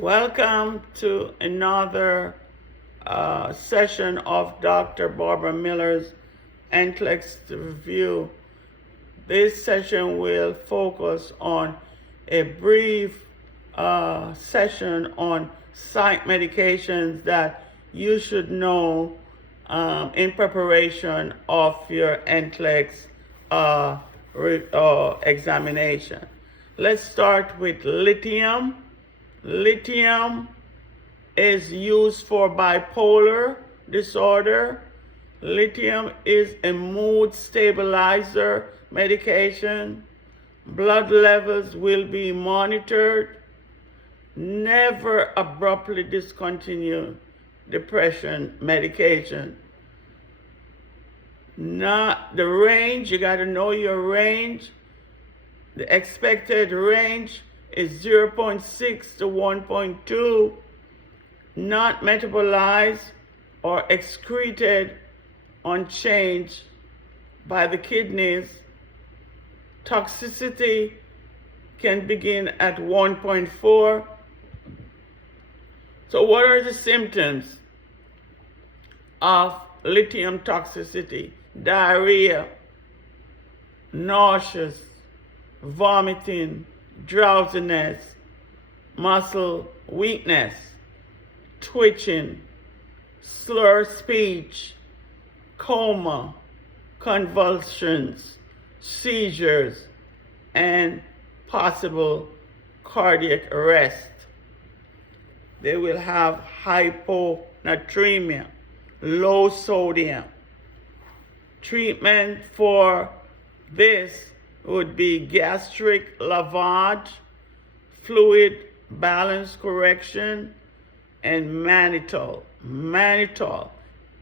Welcome to another session of Dr. Barbara Miller's NCLEX Review. This session will focus on a brief session on psych medications that you should know in preparation of your NCLEX examination. Let's start with lithium. Lithium is used for bipolar disorder. Lithium is a mood stabilizer medication. Blood levels will be monitored. Never abruptly discontinue depression medication. Not the range, you got to know your range. The expected range is 0.6 to 1.2, not metabolized or excreted unchanged by the kidneys. Toxicity can begin at 1.4. So what are the symptoms of lithium toxicity? Diarrhea, nauseous, vomiting, drowsiness, muscle weakness, twitching, slurred speech, coma, convulsions, seizures, and possible cardiac arrest. They will have hyponatremia, low sodium. Treatment for this would be gastric lavage, fluid balance correction, and mannitol. Mannitol,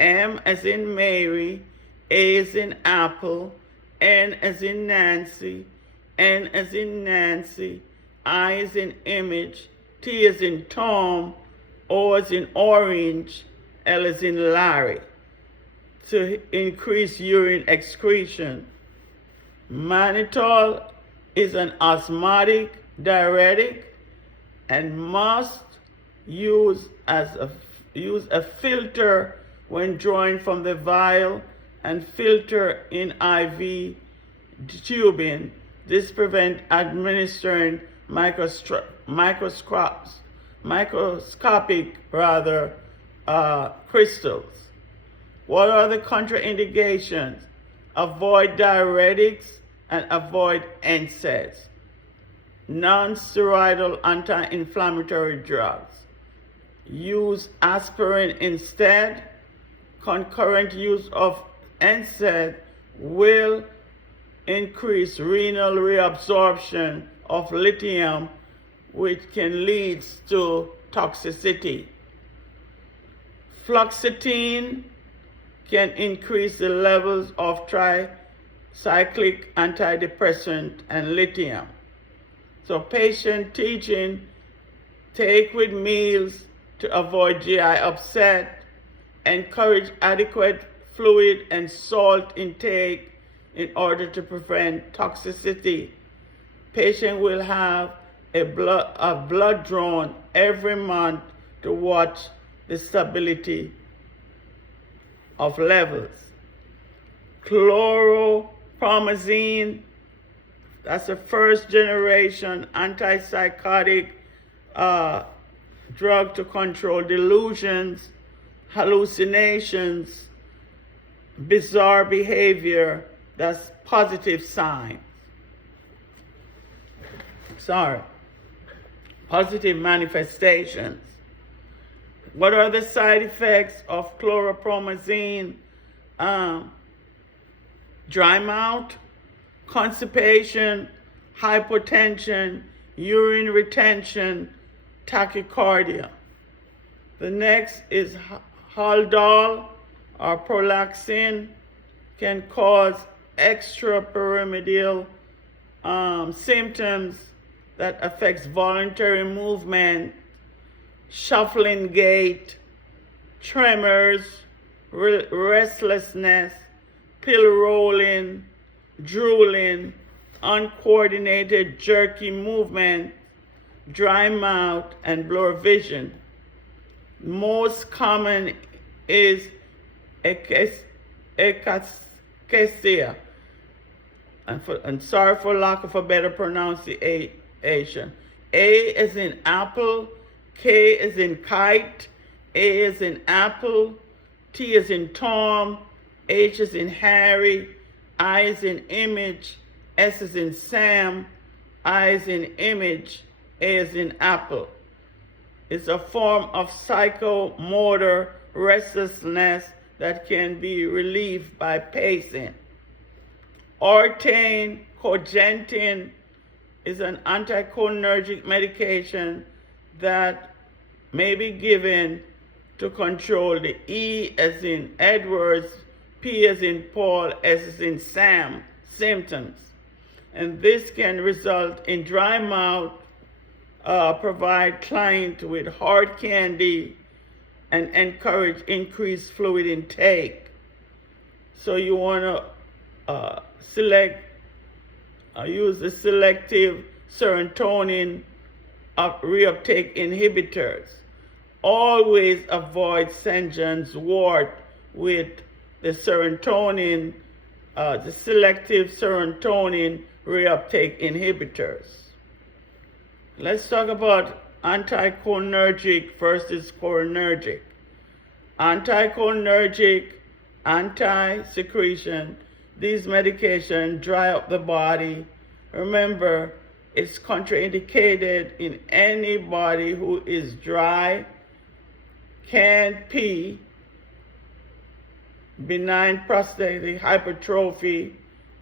M as in Mary, A as in apple, N as in Nancy, N as in Nancy, I as in image, T as in Tom, O as in orange, L as in Larry, to increase urine excretion. Mannitol is an osmotic diuretic and must use a filter when drawing from the vial and filter in IV tubing. This prevents administering microscopic crystals. What are the contraindications? Avoid diuretics and avoid NSAIDs. Non-steroidal anti-inflammatory drugs. Use aspirin instead. Concurrent use of NSAID will increase renal reabsorption of lithium, which can lead to toxicity. Fluoxetine can increase the levels of tricyclic antidepressant and lithium. So patient teaching, take with meals to avoid GI upset, encourage adequate fluid and salt intake in order to prevent toxicity. Patient will have a blood drawn every month to watch the stability of levels. Chlorpromazine, that's a first generation antipsychotic drug to control delusions, hallucinations, bizarre behavior. That's positive signs. Positive manifestations. What are the side effects of chlorpromazine? Dry mouth, constipation, hypotension, urine retention, tachycardia. The next is Haldol or prolaxin, can cause extrapyramidal symptoms that affects voluntary movement, shuffling gait, tremors, restlessness, pill rolling, drooling, uncoordinated jerky movement, dry mouth, and blurred vision. Most common is akasia. And sorry for lack of a better pronunciation. A is in apple, K is in kite, A is in apple, T is in Tom, H is in Harry, I is in image, S is in Sam, I is in image, A is in apple. It's a form of psychomotor restlessness that can be relieved by pacing. Ortane cogentin is an anticholinergic medication that may be given to control the E as in Edwards, P as in Paul, S as in Sam symptoms. And this can result in dry mouth, provide client with hard candy, and encourage increased fluid intake. So you want to use the selective serotonin reuptake inhibitors. Always avoid St. John's wort with the serotonin, the selective serotonin reuptake inhibitors. Let's talk about anticholinergic versus cholinergic. Anticholinergic, anti-secretion. These medications dry up the body. Remember, it's contraindicated in anybody who is dry, can't pee, benign prostatic hypertrophy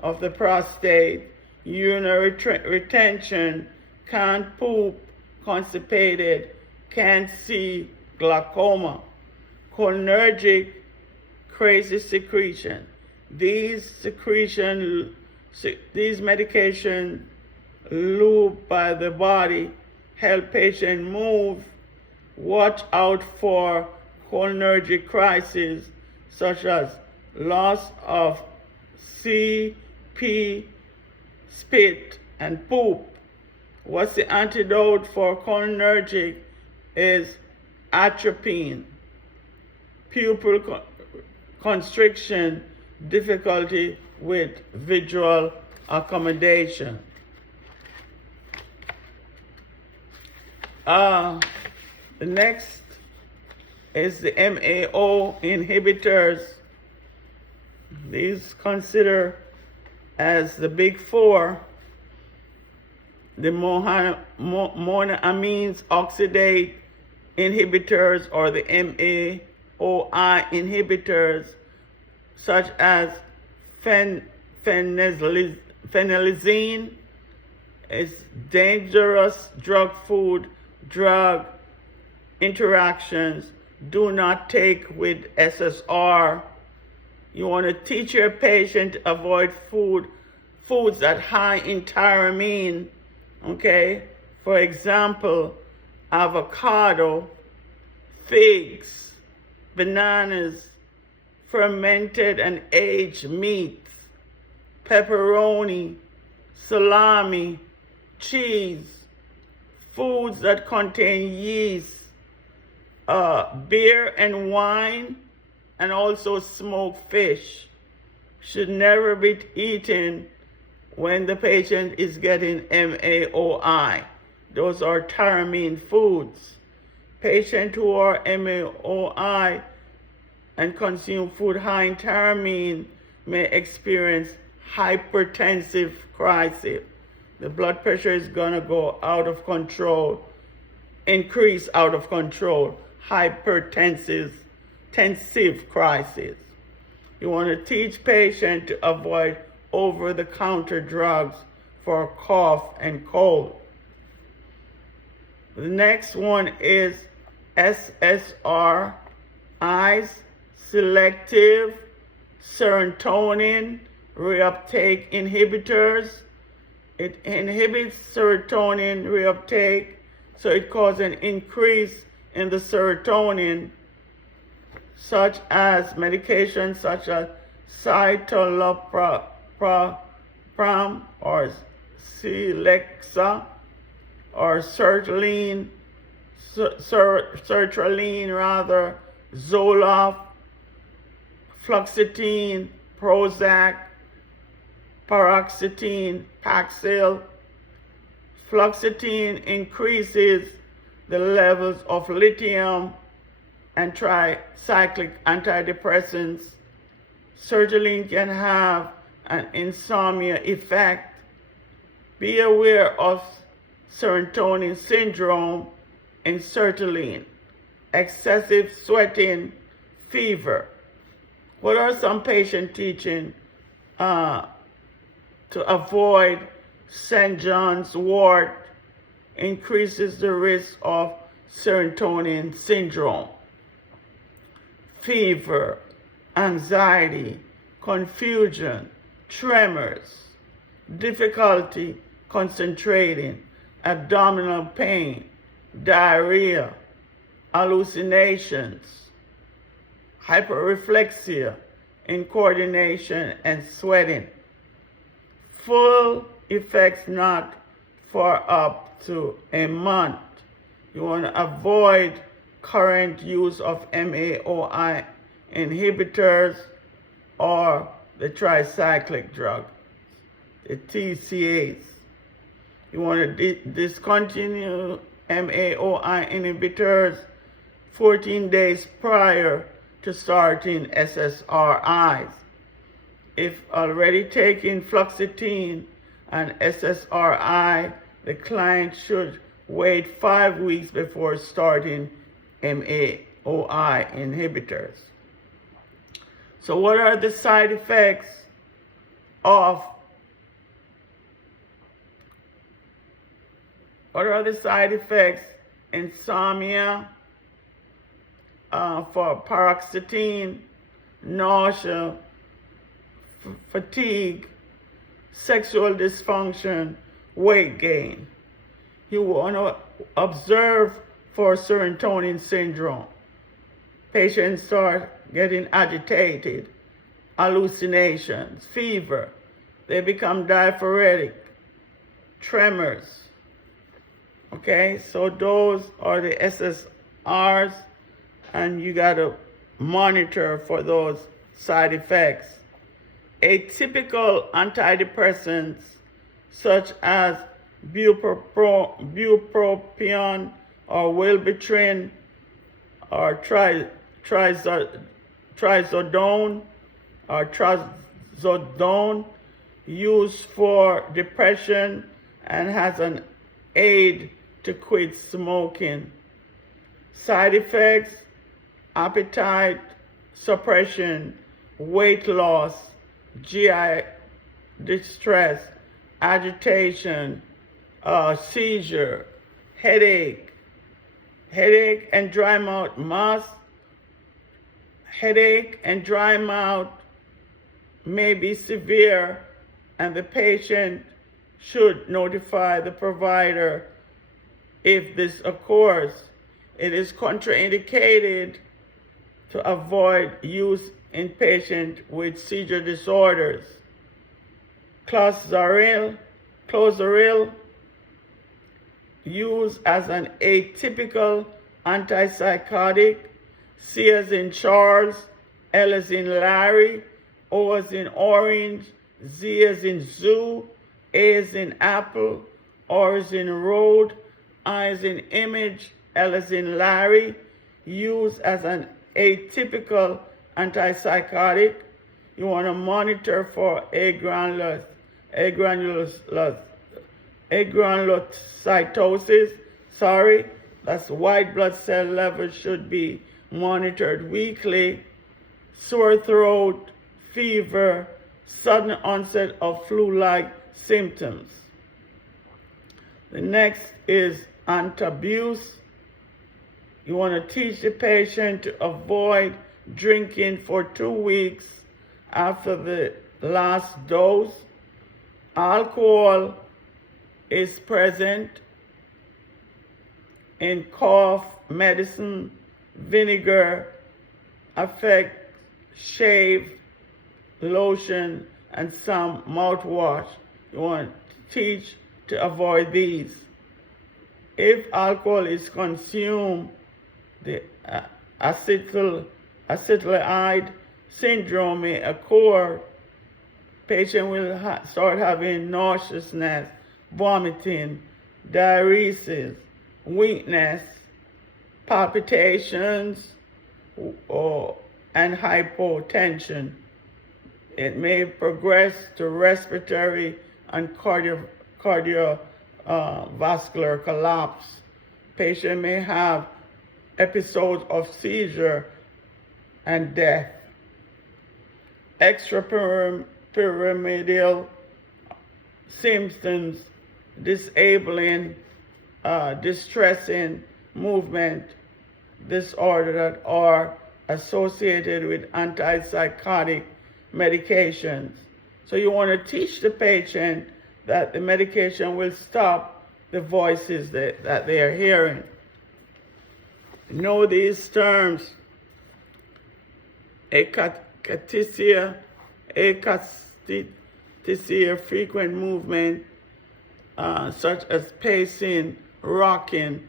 of the prostate, urinary retention, can't poop, constipated, can't see, glaucoma. Cholinergic, crazy secretion. These medications looped by the body help patient move. Watch out for cholinergic crises such as loss of CP, spit, and poop. What's the antidote for cholinergic is atropine, pupil constriction, difficulty with visual accommodation. The next is the MAO inhibitors. These consider as the big four: the monoamines oxidase inhibitors, or the MAOI inhibitors, such as phenylazine. Is dangerous drug interactions. Do not take with SSR. You want to teach your patient to avoid foods that high in tyramine. Okay, for example, avocado, figs, bananas, fermented and aged meats, pepperoni, salami, cheese, foods that contain yeast, beer and wine, and also smoked fish should never be eaten when the patient is getting MAOI. Those are tyramine foods. Patients who are MAOI and consume food high in tyramine may experience hypertensive crisis. The blood pressure is gonna go out of control, increase out of control, hypertensive crisis. You want to teach patients to avoid over-the-counter drugs for cough and cold. The next one is SSRIs, selective serotonin reuptake inhibitors. It inhibits serotonin reuptake, so it causes an increase in the serotonin, such as medications such as citalopram or Celexa, or sertraline, Zoloft, fluoxetine, Prozac, paroxetine, Paxil. Fluoxetine increases the levels of lithium and tricyclic antidepressants. Sertraline can have an insomnia effect. Be aware of serotonin syndrome in sertraline, excessive sweating, fever. What are some patient teaching to avoid St. John's wort? Increases the risk of serotonin syndrome, fever, anxiety, confusion, tremors, difficulty concentrating, abdominal pain, diarrhea, hallucinations, hyperreflexia, incoordination, and sweating. Full effects not for up to a month. You want to avoid current use of MAOI inhibitors or the tricyclic drug, the TCAs. You want to discontinue MAOI inhibitors 14 days prior to starting SSRIs. If already taking fluoxetine and SSRI, the client should wait 5 weeks before starting MAOI inhibitors. So what are the side effects of insomnia for paroxetine, nausea, fatigue, sexual dysfunction, weight gain? You want to observe for serotonin syndrome. Patients start getting agitated, hallucinations, fever. They become diaphoretic, tremors. Okay, so those are the SSRs, and you got to monitor for those side effects. Atypical antidepressants such as bupropion or Wellbutrin or trazodone or trazodone used for depression and has an aid to quit smoking. Side effects: appetite suppression, weight loss, GI distress, agitation, seizure, headache and dry mouth. Headache and dry mouth may be severe, and the patient should notify the provider if this occurs. It is contraindicated to avoid use in patients with seizure disorders. Clozaril used as an atypical antipsychotic. C as in Charles, L as in Larry, O as in Orange, Z as in Zoo, A as in Apple, R as in Road, I as in Image, L as in Larry, used as an atypical antipsychotic. You want to monitor for agranulocytosis. That's white blood cell levels should be monitored weekly. Sore throat, fever, sudden onset of flu-like symptoms. The next is antabuse. You want to teach the patient to avoid drinking for 2 weeks after the last dose. Alcohol is present in cough medicine. Vinegar affects shave, lotion, and some mouthwash. You want to teach to avoid these. If alcohol is consumed, the acetylide syndrome may occur. Patient will start having nauseousness, vomiting, diuresis, weakness, palpitations, and hypotension. It may progress to respiratory and cardiovascular collapse. Patient may have episodes of seizure and death. Extrapyramidal symptoms, disabling, distressing movement disorder that are associated with antipsychotic medications. So you want to teach the patient that the medication will stop the voices that they are hearing. Know these terms: akathisia, frequent movement, such as pacing, rocking,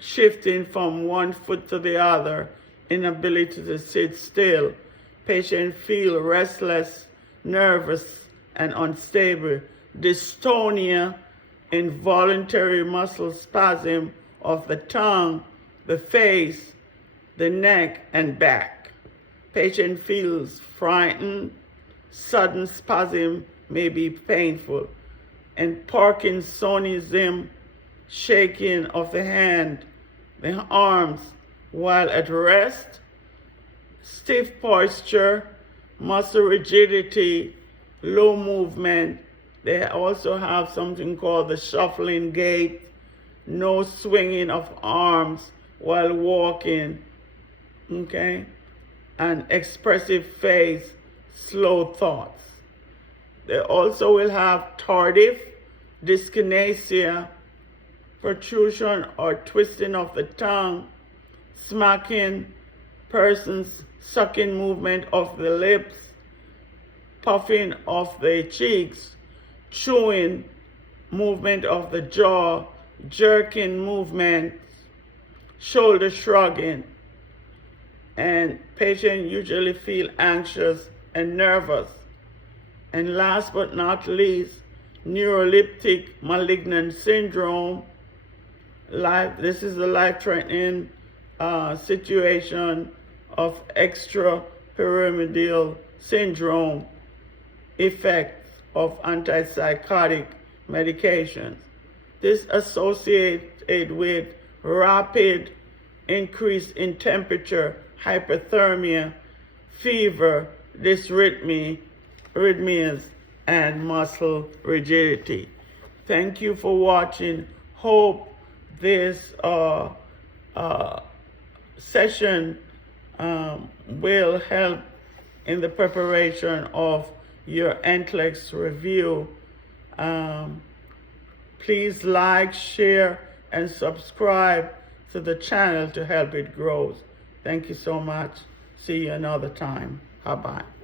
shifting from one foot to the other, inability to sit still. Patient feel restless, nervous, and unstable. Dystonia, involuntary muscle spasm of the tongue, the face, the neck, and back. Patient feels frightened. Sudden spasm may be painful. And Parkinsonism, shaking of the hand, the arms while at rest, stiff posture, muscle rigidity, low movement. They also have something called the shuffling gait, no swinging of arms while walking, okay? An expressive face, slow thoughts. They also will have tardive dyskinesia, protrusion or twisting of the tongue, smacking, persons sucking movement of the lips, puffing of the cheeks, chewing, movement of the jaw, jerking movements, shoulder shrugging. And patients usually feel anxious and nervous. And last but not least, neuroleptic malignant syndrome. This is a life-threatening situation of extrapyramidal syndrome, effects of antipsychotic medications. This associated with rapid increase in temperature, hypothermia, fever, dysrhythmias, and muscle rigidity. Thank you for watching. Hope this session will help in the preparation of your NCLEX review. Please like, share, and subscribe to the channel to help it grow. Thank you so much. See you another time. Bye-bye.